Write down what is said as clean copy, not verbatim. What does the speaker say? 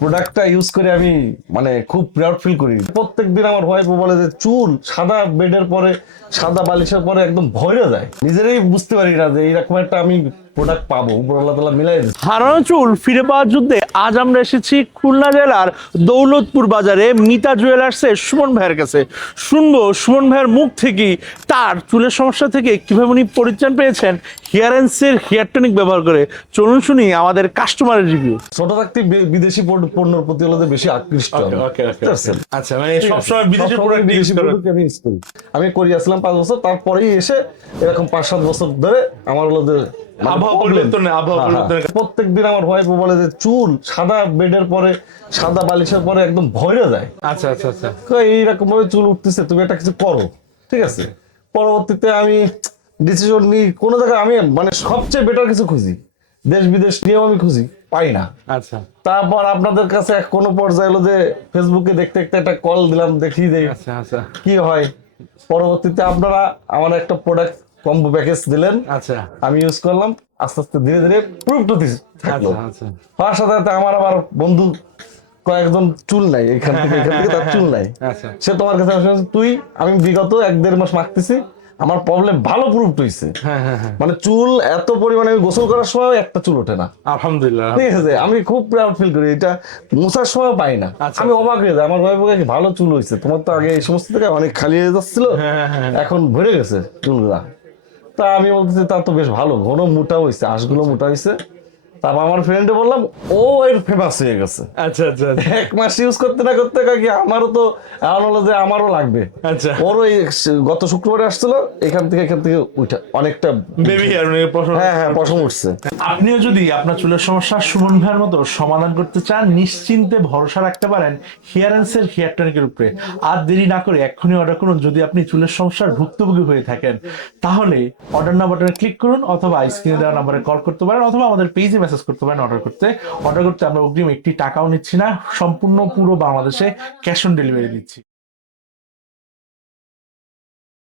প্রোডাক্টটা ইউজ করে আমি মানে খুব প্রাউড ফিল করি। প্রত্যেকদিন আমার ওয়াইফ বলে যে চুল সাদা বেডের পরে, সাদা বালিশের পরে একদম ভরে যায়। নিজেরাই বুঝতে পারি না যে এইরকম একটা আমি প্রোডাক্ট পাবো, উপর আল্লাহ তাআলা মিলাই দিচ্ছে। হারানো চুল ফিরে পাওয়ার যুদ্ধে আজ আমরা এসেছি খুলনা জেলার দৌলতপুর বাজারে মিতা জুয়েলার্সের সুমন ভাইয়ের কাছে। শুনবো সুমন ভাইয়ের মুখ থেকে তার চুলের সমস্যা থেকে কিভাবে উনি পরিত্রাণ পেয়েছেন হিয়ারেন্সের হেয়ার টনিক ব্যবহার করে। চলুন শুনি আমাদের কাস্টমারের রিভিউ। ছোট থাকতে বিদেশি পণ্যের প্রতি হলো যে বেশি আকৃষ্ট আমি। বুঝতে পারছেন? আচ্ছা, মানে সবসময় বিদেশি সবসময় প্রোডাক্ট ইউজ বিদেশি করেন। product আমি use করি। আমি করি আসলাম 5 বছর, তারপরেই এসে এরকম 5-7 বছর ধরে আমার হলো যে আবহাওয়া পরিবর্তনে প্রত্যেকদিন আমার ওয়াইফ বলে যে চুল সাদা বেডের পরে, সাদা বালিশের পরে একদম ভরে যায়। আচ্ছা আচ্ছা আচ্ছা। তো এইরকম ভাবে চুল উঠতেছে, তুমি একটা কিছু করো, ঠিক আছে। পরবর্তীতে আমি ডিসিশন নিই, কোনো জায়গায় আমি মানে সবচেয়ে বেটার কিছু খুঁজি, দেশ বিদেশ নিয়েও আমি খুঁজি, পাই না। আচ্ছা তারপর আপনাদের কাছে কোনো পর্যায়ে হলো যে ফেসবুকে দেখতে দেখতে একটা কল দিলাম, দেখি যে আচ্ছা আচ্ছা কি হয়। পরবর্তীতে আপনারা আমার একটা প্রোডাক্ট কম্বো প্যাকেজ দিলেন, আচ্ছা আমি ইউজ করলাম, আস্তে আস্তে ধীরে ধীরে প্রুফ টু থাকলো। আচ্ছা আচ্ছা হওয়ার সাথে সাথে আমার আবার বন্ধু কয়েকজন চুল নাই, এখান থেকে তার চুল নাই, আচ্ছা সে তোমার কাছে আসে, তুই আমি বিগত 1-1.5 মাস মাখতেছি, আমার প্রবলেম ভালো প্রুফ হইছে। হ্যাঁ হ্যাঁ হ্যাঁ, মানে চুল এত পরিমাণে আমি গোসল করার সময় একটা চুল ওঠে না, আলহামদুলিল্লাহ। ঠিক আছে। আমি খুব প্রাউড ফিল করি, এটা মোছার সময় পাই না। আচ্ছা, আমি আচ্ছা। অবাক হয়ে যাই, আমার ভাই বোকে ভালো চুল হয়েছে, তোমার তো আগে এই সমস্ত থেকে অনেক খালি হয়ে যাচ্ছিল, হ্যাঁ হ্যাঁ হ্যাঁ। এখন ভরে গেছে চুলগুলা। তা আমি বলতেছি তা তো বেশ ভালো, ঘন মোটা হয়েছে, আঁশগুলো মোটা হয়েছে। তারপর আমার ফ্রেন্ডে বললাম, ও এর ফেমাস হয়ে গেছে। আচ্ছা আচ্ছা 1 মাস ইউজ করতে না করতে কয় কি আমারও তো এমন হলো যে আমারও লাগবে। আচ্ছা। ওর ওই গত শুক্রবারে আসছিল, এখান থেকে উঠা অনেকটা বেবি হেয়ার মানে হ্যাঁ হ্যাঁ পশম উঠছে। আপনিও যদি আপনার চুলের সমস্যা সুমন ভাইয়ের মতো সমাধান করতে চান, নিশ্চিন্তে ভরসা রাখতে পারেন হিয়ারেন্সের হেয়ার টনিকের উপরে। আর দেরি না করে এক্ষুনি অর্ডার করুন। যদি আপনি চুলের সমস্যার ভুক্তভোগী হয়ে থাকেন, তাহলে অর্ডার নাও বাটনে ক্লিক করুন, অথবা স্ক্রিনে দেওয়া নাম্বারে কল করতে পারেন, অথবা আমাদের পেজে মেসেজ করতে পারেন। অর্ডার করতে আমরা অগ্রিম একটি টাকাও নিচ্ছি না, সম্পূর্ণ পুরো বাংলাদেশে ক্যাশ অন ডেলিভারি দিচ্ছি।